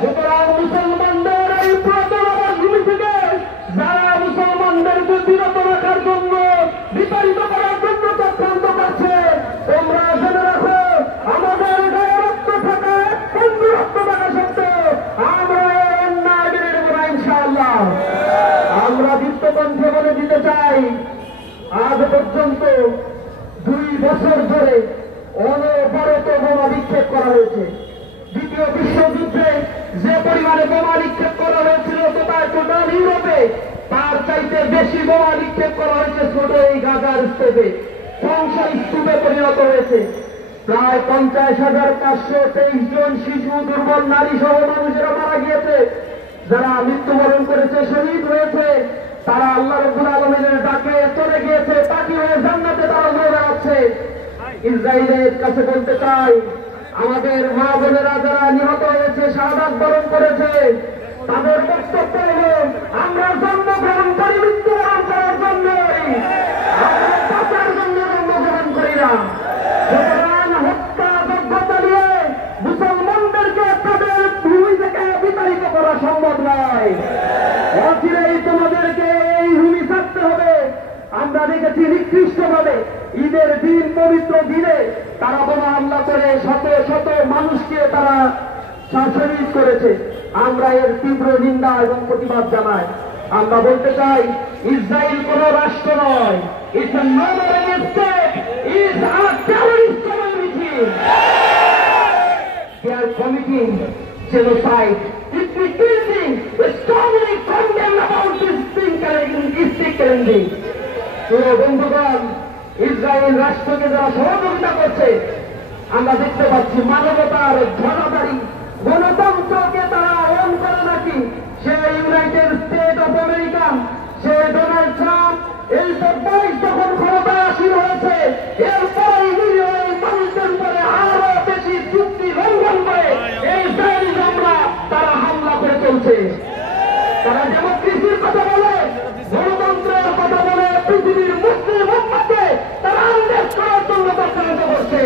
সুতরাং মুসলমানদের এই পুরাতন ভূমি থেকে যারা মুসলমানদেরকে বিরত রাখার জন্য বিতাড়িত করার জন্য চক্রান্ত করছে, তোমরা জেনে রাখো আমাদের গায়ে রক্ত থাকা বন্ধু রক্ত থাকা সত্ত্বেও আমরা অন্যায় মেনে নেব না ইনশাআল্লাহ। আমরা দীপ্তকণ্ঠে বলে দিতে চাই, আজ পর্যন্ত 2 বছর ধরে অনবরত বোমা নিক্ষেপ করা হয়েছে। দ্বিতীয় বিশ্বযুদ্ধে যে পরিমাণে বোমা নিক্ষেপ করা হয়েছিল টোটাল ইউরোপে, তার চাইতে বেশি বোমা নিক্ষেপ করা হয়েছে ছোট এই গাজার স্তূপে। ধ্বংসস্তূপে পরিণত হয়েছে। প্রায় 50,523 জন শিশু, দুর্বল নারী সহ মানুষেরা মারা গিয়েছে। যারা মৃত্যুবরণ করেছে, শহীদ হয়েছে, তারা আল্লাহ রাব্বুল আলামিনের ডাকে চলে গিয়েছে, তাকি হয়ে জান্নাতে তারা ঘুরে বেড়াচ্ছে। ইসরায়েলের কাছে বলতে চাই, আমাদের মা বোনেরা যারা নিহত হয়েছে, শাহাদাত বরণ করেছে, তাদের বক্তব্য হল আমরা জন্মগ্রহণ করি মৃত্যুবরণ করার জন্যই, আমরা বাঁচার জন্য জন্মগ্রহণ করি না। সুতরাং হত্যা যজ্ঞ চালিয়ে মুসলমানদেরকে তাদের ভূমি থেকে বিতাড়িত করা সম্ভব নয়। অচিরেই তোমাদেরকে এই ভূমি ছাড়তে হবে। আমরা দেখেছি নিকৃষ্টভাবে ঈদের দিন, পবিত্র দিনে তারা বোমা হামলা করে শত শত মানুষকে তারা শহীদ করেছে। আমরা এর তীব্র নিন্দা এবং প্রতিবাদ জানাই। আমরা বলতে চাই, ইসরায়েল কোন রাষ্ট্র নয়, it's a non state, it's a terrorist community. They are committing genocide. It's killing. We strongly condemn about this thing, killing. তো বন্ধুগণ, ইসরায়েল রাষ্ট্রকে যারা সহযোগিতা করছে, আমরা দেখতে পাচ্ছি মানবতার ঝড়াধারী গণতন্ত্রকে তারা অন করে নাকি। সে ইউনাইটেড স্টেট অফ আমেরিকা, সে ডোনাল্ড ট্রাম্প, এই সব দেশ যখন ক্ষমতায় আসীন হয়েছে, এরপরে এই মানুষদের উপরে আরো বেশি চুক্তি লঙ্ঘন করে এই ইসরায়েলি হামলা তারা হামলা করে চলছে। তারা ডেমোক্রেসির কথা বলে, গণতন্ত্রের কথা বলে, পৃথিবীর মুসলিম উম্মাহকে তারা আন্দেশ করার জন্য চক্রান্ত করছে।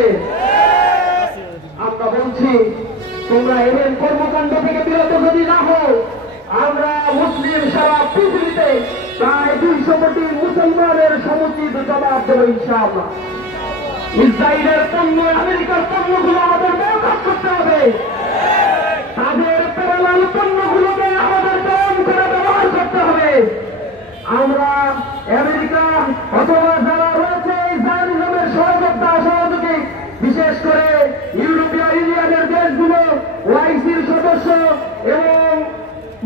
আমরা বলছি, তোমরা এমন কর্মকাণ্ড থেকে বিরত যদি না হও, আমরা মুসলিম সারা পৃথিবীতে প্রায় 200 কোটি মুসলমানের সমুচিত জবাব দেব ইনশাআল্লাহ। ইসরায়েলের পণ্য, আমেরিকার পণ্যগুলো আমাদের বয়কট করতে হবে। তাদের প্যারালাল পণ্যগুলোকে আমাদের বন্ধ করে ব্যবহার করতে হবে। আমরা আমেরিকা অথবা যারা রয়েছে ইসরায়েলের সহযোগী, বিশেষ করে ইউরোপীয় ইউনিয়নের দেশগুলো, ওআইসির সদস্য এবং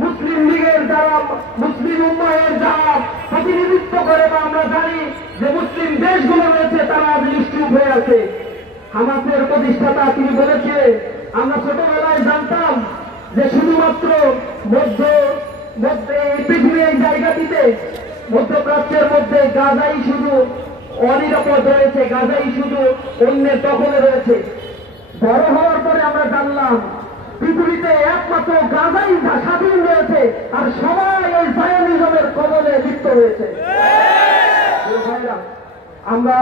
মুসলিম লীগের যারা, মুসলিম উম্মাহের যারা প্রতিনিধিত্ব করে, বা আমরা জানি যে মুসলিম দেশগুলো রয়েছে, তারা আজ নিশ্চুপ হয়ে আছে। হামাসের প্রতিষ্ঠাতা তিনি বলেছে, আমরা ছোটবেলায় জানতাম যে শুধুমাত্র পৃথিবীর এই জায়গাটিতে, মধ্যপ্রাচ্যের মধ্যে গাজাই শুধু অনিরাপদ রয়েছে, গাজাই শুধু অন্যের দখলে রয়েছে। বড় হওয়ার পরে আমরা জানলাম পৃথিবীতে একমাত্র গাজাই স্বাধীন রয়েছে, আর সবাই এই জায়নিজমের কবলে লিপ্ত হয়েছে। আমরা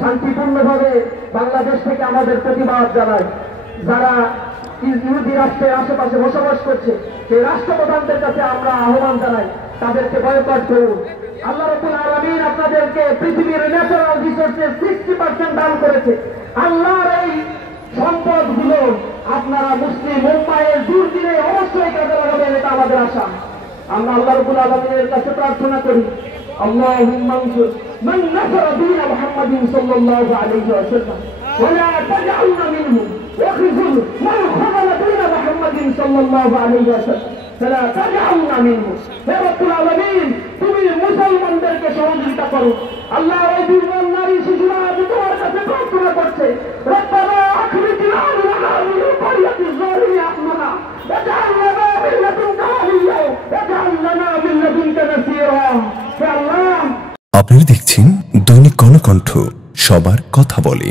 শান্তিপূর্ণভাবে বাংলাদেশ থেকে আমাদের প্রতিবাদ জানাই। যারা ইহুদি রাষ্ট্রের আশেপাশে বসবাস করছে, সেই রাষ্ট্রপ্রধানদের কাছে আমরা আহ্বান জানাই, তাদেরকে বয়কট করুন। আল্লাহ রাব্বুল আলামিন আপনাদেরকে পৃথিবীর ন্যাচারাল রিসোর্সের 60% দান করেছে। আল্লাহর এই সম্পদগুলো আপনারা মুসলিম উম্মাহের দুর্দিনে অবশ্যই কাজে লাগাবেন, এটা আমাদের আশা। আমরা আল্লাহ রাব্বুল আলামিনের কাছে প্রার্থনা করি, আল্লাহুম্মা আনসুর মান নাসারা দীন মুহাম্মাদিন সাল্লাল্লাহু আলাইহি ওয়াসাল্লাম ওয়া লা তাজআলনা মিনহুম ওয়াখযুল মান খাযালা দীন মুহাম্মাদিন সাল্লাল্লাহু আলাইহি ওয়াসাল্লাম ফালা তাজআলনা মিনহুম। হে রব্বুল আলামিন, তুমি মুসলমানদেরকে সহযোগিতা করো। আল্লাহ, এই দুর্বল নারী শিশুরা তোমার কাছে প্রার্থনা করছে, রব্বানা আখরিজনা মিনাল ক্বরিয়াতি যালিমি আহমানা ওয়াজআল লানা মিন লাদুনকা ওয়ালিয়্যা ওয়াজআল লানা মিন লাদুনকা নাসীরা। হে আল্লাহ, আপনারা দেখছেন দৈনিক গণকণ্ঠ, সবার কথা বলে।